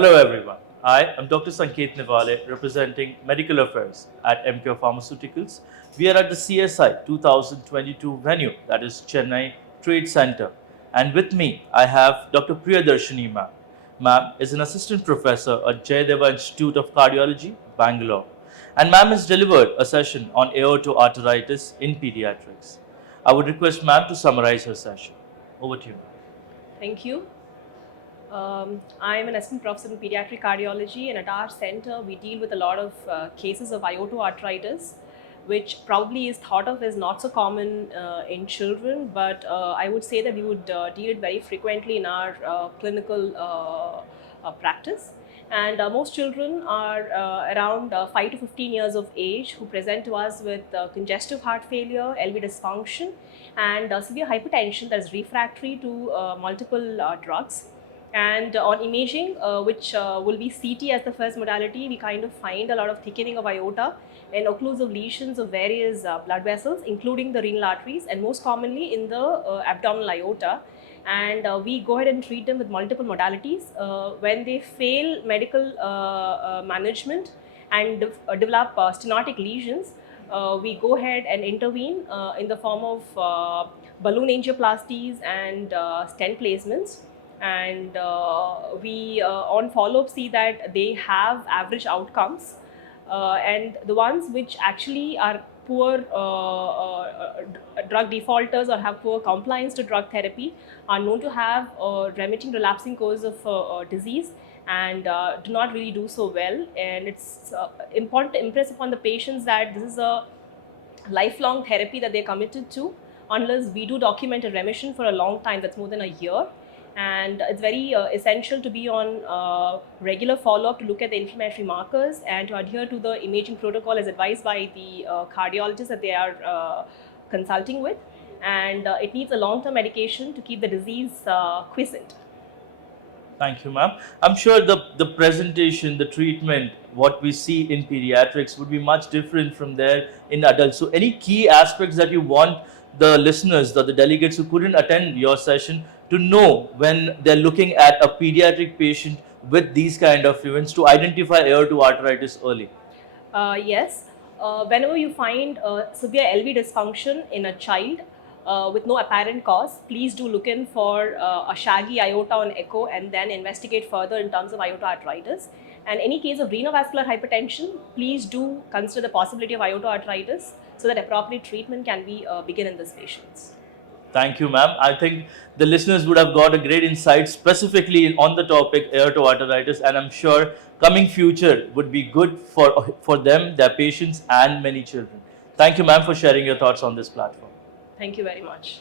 Hello everyone, I am Dr. Sanket Nevale representing Medical Affairs at EMCURE Pharmaceuticals. We are at the CSI 2022 venue, that is Chennai Trade Center, and with me I have Dr. Priyadarshini ma'am. Ma'am is an assistant professor at Jayadeva Institute of Cardiology, Bangalore, and ma'am has delivered a session on aortoarteritis in pediatrics. I would request ma'am to summarize her session. Over to you. Thank you. I'm an assistant professor in pediatric cardiology, and at our center we deal with a lot of cases of aortoarteritis, which probably is thought of as not so common in children, but I would say that we would deal it very frequently in our clinical practice. And most children are around 5 to 15 years of age who present to us with congestive heart failure, LV dysfunction, and severe hypertension that is refractory to multiple drugs. And on imaging, which will be CT as the first modality, we kind of find a lot of thickening of aorta and occlusive lesions of various blood vessels, including the renal arteries, and most commonly in the abdominal aorta. And we go ahead and treat them with multiple modalities. When they fail medical management and develop stenotic lesions, we go ahead and intervene in the form of balloon angioplasties and stent placements. And we on follow-up see that they have average outcomes, and the ones which actually are poor drug defaulters or have poor compliance to drug therapy are known to have a remitting relapsing course of disease and do not really do so well. And it's important to impress upon the patients that this is a lifelong therapy that they're committed to, unless we do document a remission for a long time, that's more than a year. And it's very essential to be on regular follow-up to look at the inflammatory markers and to adhere to the imaging protocol as advised by the cardiologist that they are consulting with. And it needs a long-term medication to keep the disease quiescent. Thank you, ma'am. I'm sure the presentation, the treatment, what we see in pediatrics would be much different from there in adults. So any key aspects that you want the listeners, the delegates who couldn't attend your session to know when they're looking at a pediatric patient with these kind of events to identify aortoarteritis early? Yes. Whenever you find severe LV dysfunction in a child with no apparent cause, please do look in for a shaggy aorta on echo and then investigate further in terms of aortoarteritis. And any case of renovascular hypertension, please do consider the possibility of aortoarteritis so that appropriate treatment can be begin in these patients. Thank you, ma'am. I think the listeners would have got a great insight specifically on the topic aortoarteritis, and I'm sure coming future would be good for them, their patients, and many children. Thank you, ma'am, for sharing your thoughts on this platform. Thank you very much.